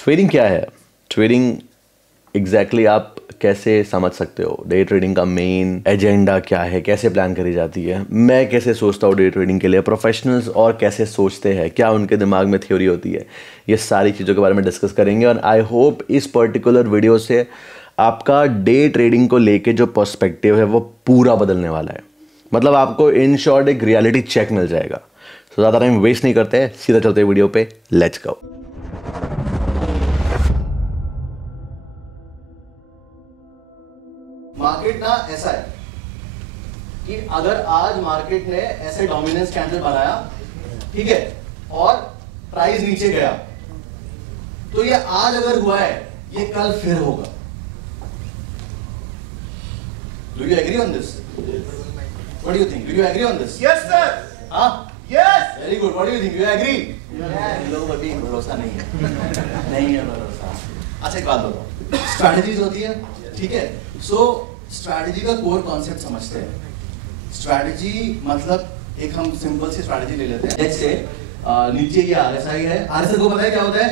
Trading क्या है? Trading exactly आप कैसे समझ सकते हो? डे ट्रेडिंग का मेन एजेंडा क्या है, कैसे प्लान करी जाती है, मैं कैसे सोचता हूँ डे ट्रेडिंग के लिए, प्रोफेशनल्स और कैसे सोचते हैं, क्या उनके दिमाग में थ्योरी होती है, ये सारी चीज़ों के बारे में डिस्कस करेंगे। और आई होप इस पर्टिकुलर वीडियो से आपका डे ट्रेडिंग को लेके जो पर्सपेक्टिव है वो पूरा बदलने वाला है। मतलब आपको इन शॉर्ट एक रियलिटी चेक मिल जाएगा। तो ज़्यादा टाइम वेस्ट नहीं करते हैं, सीधा चलते हैं वीडियो पे। Let's go. मार्केट ना ऐसा है कि अगर आज मार्केट ने ऐसे डोमिनेंस कैंडल बनाया, ठीक है, और प्राइस नीचे गया, तो ये आज अगर हुआ है, ये कल फिर होगा। Do you agree on this? What do you think? Do you agree on this? Yes, sir. हाँ, Yes. Very good. What do you think? You agree? इन लोगों पर भी भरोसा नहीं है। नहीं है भरोसा। अच्छा, एक बात बताओ, स्ट्रैटेजीज होती है, ठीक है। सो स्ट्रैटेजी का कोर कॉन्सेप्ट समझते हैं। स्ट्रैटेजी मतलब एक हम सिंपल सी स्ट्रैटेजी ले लेते हैं। जैसे नीचे ये आरएसआई है, आरएसआई को पता है क्या होता है?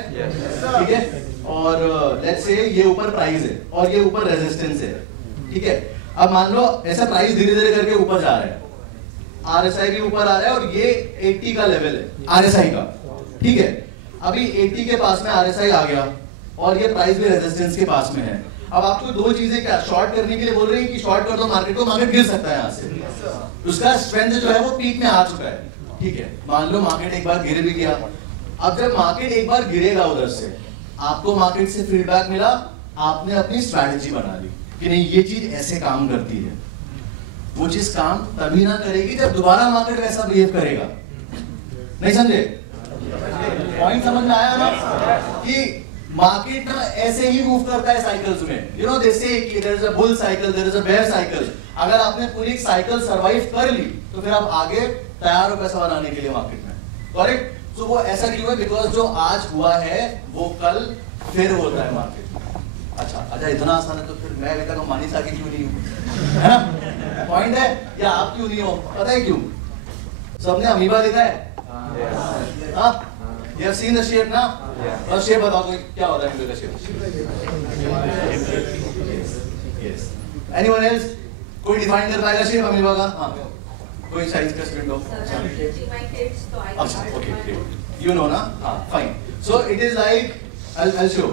ठीक है। और लेट्स से ये ऊपर प्राइस है और ये ऊपर रेजिस्टेंस है, ठीक है। अब मान लो ऐसा प्राइस धीरे धीरे करके ऊपर जा रहा है, आरएसआई भी ऊपर आ रहा है और ये 80 का लेवल है आरएसआई का, ठीक है। अभी 80 के पास में आरएसआई आ गया और ये प्राइस भी रेजिस्टेंस के पास में है। अब आपको दो चीजें क्या शॉर्ट करने के लिए बोल रहे हैं कि शॉर्ट कर दो मार्केट को, मार्केट गिर सकता है यहाँ से। उसका स्ट्रेंथ जो है वो पीक में आ चुका है, ठीक है। मान लो मार्केट एक बार गिर भी गया। अब जब मार्केट एक बार गिरेगा उधर से, आपको मार्केट से फीडबैक मिला, आपने अपनी स्ट्रैटेजी बना ली कि नहीं ये चीज ऐसे काम करती है। वो चीज काम तभी ना करेगी जब दोबारा मार्केट वैसा बिहेव करेगा। नहीं समझे? पॉइंट समझ में आया ना कि मार्केट ना ऐसे ही मूव करता है साइकिल्स में। यू नो दे से कि there is a bull cycle, there is a bear cycle. अगर आपने पूरी एक साइकिल सरवाइव कर ली तो फिर आप आगे तैयार हो पैसा बनाने के लिए मार्केट में, करेक्ट। सो वो ऐसा क्यों है? बिकॉज जो आज हुआ है वो कल फिर होता है मार्केट। अच्छा, इतना आसान है तो फिर मैं अभी तक मानी साकी क्यों नहीं हूं, है ना? पॉइंट है। या आप क्यों नहीं हो? पता है क्यों? सबने अमीबा देखा है? हाँ, you have seen the shape ना? और शेप बताओ तो क्या होता है अमीबा का शेप? Yes. Anyone else? कोई डिफाइन कर पाएगा शेप अमीबा का? हाँ, कोई साइज का स्टूडेंट हो? अच्छा, ओके, ग्रेट। You know ना? हाँ, fine. So it is like, I'll show.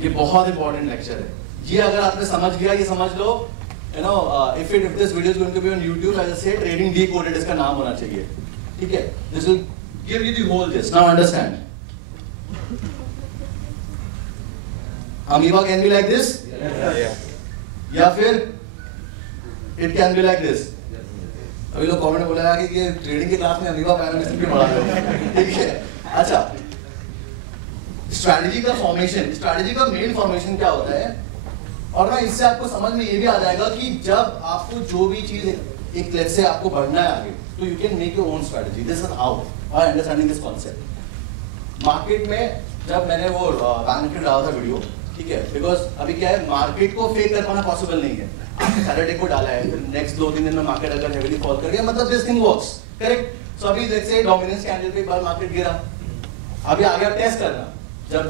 ये बहुत इंपॉर्टेंट लेक्चर है। ये अगर आपने समझ गया, ये समझ लो, you know, if this video is going to be on YouTube, I will say trading decoded इसका नाम होना चाहिए, ठीक है? This will give you the whole gist. Now understand. Amoeba can be like this, या फिर it can be like this. अभी लोग कमेंट में बोला कि ये ट्रेडिंग की क्लास में अमीबा पैरामीटर क्यों पढ़ा रहे हो, ठीक है? अच्छा, स्ट्रैटेजी का फॉर्मेशन, स्ट्रैटेजी का मेन फॉर्मेशन क्या होता है? और ना इससे आपको समझ में ये भी आ जाएगा कि जब आपको जो भी चीज एक लेट से आपको बढ़ना है आगे, तो you can make your own strategy. This is how I understanding this concept. Market में जब मैंने वो बैंक निफ्टी डाला था वीडियो, ठीक है, बिकॉज अभी क्या है, मार्केट को फेक कर पाना पॉसिबल नहीं है। आपने सैटरडे को डाला है, फिर नेक्स्ट 2-3 दिन में मार्केट अगर हेवीली फॉल कर गया, मतलब दिस थिंग वर्क्स, करेक्ट। सो अभी लेट्स से डोमिनेंस कैंडल पे एक बार मार्केट गिरा, अभी आ गया टेस्ट करना। जब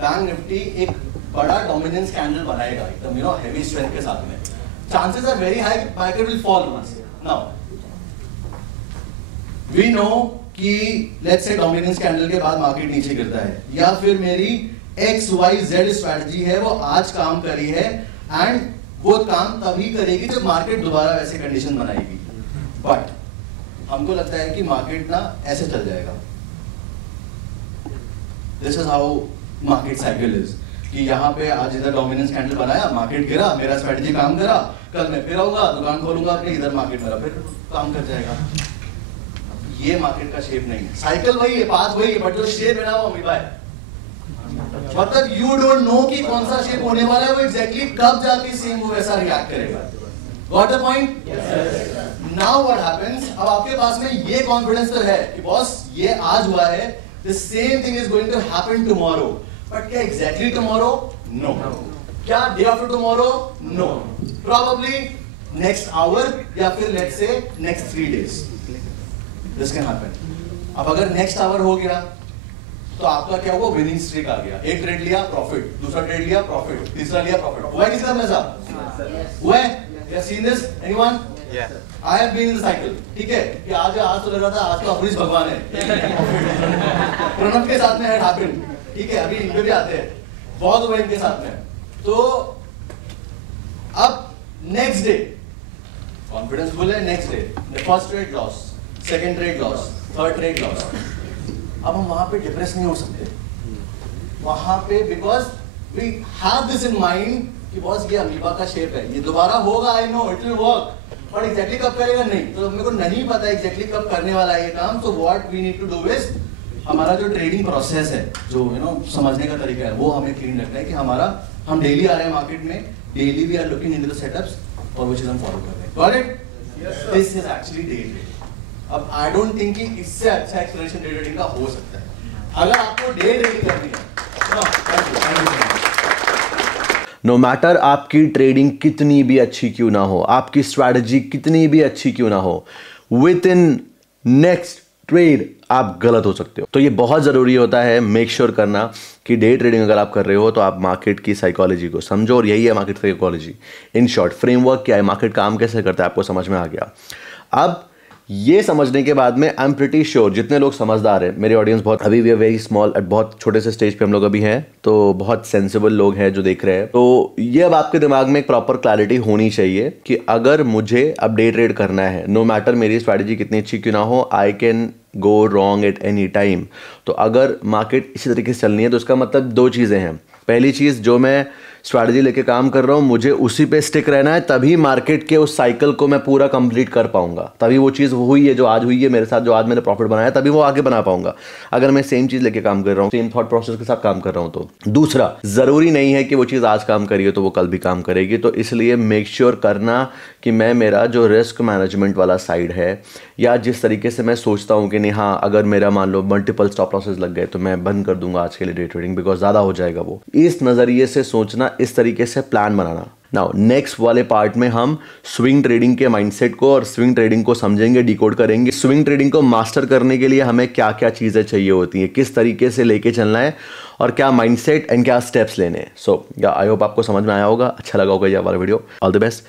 बैंक निफ्टी एक बड़ा डोमिनेंस कैंडल बनाएगा एकदम, यू नो, हेवी स्ट्रेंथ के साथ में, chances are very high market will fall once. Now we know कि लेट्स से डोमिनेंस कैंडल के बाद मार्केट नीचे गिरता है, या फिर मेरी XYZ स्ट्रैटेजी है वो आज काम करी है, एंड वो काम तभी करेगी जब मार्केट दोबारा वैसे कंडीशन बनाएगी। बट हमको लगता है कि मार्केट ना ऐसे चल जाएगा। This is how market cycle is. कि यहाँ पे आज इधर डोमिनेंस कैंडल बनाया, मार्केट गिरा, मेरा स्ट्रैटेजी काम करा, कल मैं फिर आऊंगा, दुकान खोलूंगा अपनी, इधर मार्केट मेरा फिर काम कर जाएगा। ये मार्केट का शेप नहीं है। साइकिल वही है, पाथ वही है, बट जो शेप है ना वो अमीबा है। मतलब यू डोंट नो कि कौन सा शेप होने वाला है, वो एग्जैक्टली कब जाके सेम वो वैसा रिएक्ट करेगा। Got the point? Now what happens, अब आपके पास में ये कॉन्फिडेंस तो है कि बॉस ये आज हुआ है, the same thing is going to happen tomorrow. But क्या exactly tomorrow? No. क्या day after tomorrow? No. Probably next hour या फिर let's say next 3 days. This can happen. अब अगर next hour हो गया तो आपका क्या हुआ, विनिंग स्ट्रीक आ गया। एक ट्रेड लिया प्रॉफिट, दूसरा ट्रेड लिया प्रॉफिट, तीसरा लिया प्रॉफिट। हुआ है किसी का ऐसा? हुआ है? You have seen this? Anyone? I have been in the cycle. ठीक है कि आज तो लग रहा था आज तो अफरीश भगवान है, प्रणव के साथ में had happened, ठीक है, अभी इनपे भी आते हैं, बहुत हुआ इनके साथ में। तो अब नेक्स्ट डे कॉन्फिडेंस फुल है, next day first trade loss, second trade loss, third trade loss. अब हम वहां पे डिप्रेस नहीं हो सकते वहां पे, because we have this in mind कि बॉस ये अमीबा का शेप है, ये दोबारा होगा, I know it will work, but exactly कब करेगा नहीं, तो मेरे को नहीं पता एग्जैक्टली कब करने वाला है ये काम। So what we need to do is, हमारा जो ट्रेडिंग प्रोसेस है, जो समझने का तरीका है, वो हमें क्लीन रखना है कि हमारा हम डेली आ रहे हैं मार्केट में, daily we are looking into the setups और वो चीज हम फॉलो कर रहे हैं। Got it? This is actually day trading. अब आई डोंट थिंक कि इससे अच्छा एक्सप्लेनेशन डे ट्रेडिंग का हो सकता है। अगर आपको डे ट्रेडिंग करनी है, नो मैटर आपकी ट्रेडिंग कितनी भी अच्छी क्यों ना हो, आपकी स्ट्रैटेजी कितनी भी अच्छी क्यों ना हो, विद इन नेक्स्ट ट्रेड आप गलत हो सकते हो। तो ये बहुत ज़रूरी होता है मेक श्योर करना कि डे ट्रेडिंग अगर आप कर रहे हो तो आप मार्केट की साइकोलॉजी को समझो, और यही है market psychology. In short framework क्या है, मार्केट काम कैसे करता है, आपको समझ में आ गया। अब ये समझने के बाद में आई एम प्रिटी श्योर जितने लोग समझदार हैं, मेरी ऑडियंस बहुत अभी भी वेरी स्मॉल, बहुत छोटे से स्टेज पे हम लोग अभी हैं, तो बहुत सेंसिबल लोग हैं जो देख रहे हैं। तो ये अब आपके दिमाग में एक प्रॉपर क्लैरिटी होनी चाहिए कि अगर मुझे अब डे ट्रेड करना है, नो मैटर मेरी स्ट्रैटेजी कितनी अच्छी क्यों ना हो, I can go wrong at any time. तो अगर मार्केट इसी तरीके से चलनी है तो इसका मतलब दो चीज़ें हैं। पहली चीज़, जो मैं स्ट्रैटेजी लेके काम कर रहा हूँ मुझे उसी पे स्टिक रहना है, तभी मार्केट के उस साइकिल को मैं पूरा कंप्लीट कर पाऊंगा, तभी वो चीज़ हुई है जो आज हुई है मेरे साथ, जो आज मैंने प्रॉफिट बनाया तभी वो आगे बना पाऊंगा। अगर मैं सेम चीज़ लेके काम कर रहा हूँ, सेम थॉट प्रोसेस के साथ काम कर रहा हूँ तो। दूसरा, ज़रूरी नहीं है कि वो चीज़ आज काम करी है तो वो कल भी काम करेगी। तो इसलिए मेक श्योर करना कि मैं मेरा जो रिस्क मैनेजमेंट वाला साइड है, या जिस तरीके से मैं सोचता हूँ कि नहीं हाँ अगर मेरा मान लो मल्टीपल स्टॉप लॉसेस लग गए तो मैं बंद कर दूंगा आज के लिए डे ट्रेडिंग, बिकॉज ज़्यादा हो जाएगा वो। इस नज़रिए से सोचना, इस तरीके से प्लान बनाना। नाउ नेक्स्ट वाले पार्ट में हम स्विंग ट्रेडिंग के माइंडसेट को और स्विंग ट्रेडिंग को समझेंगे, डिकोड करेंगे। स्विंग ट्रेडिंग को मास्टर करने के लिए हमें क्या क्या चीज़ें चाहिए होती हैं, किस तरीके से लेके चलना है और क्या माइंडसेट एंड क्या स्टेप्स लेने हैं। सो आई होप आपको समझ में आया होगा, अच्छा लगा होगा ये वाला वीडियो। All the best.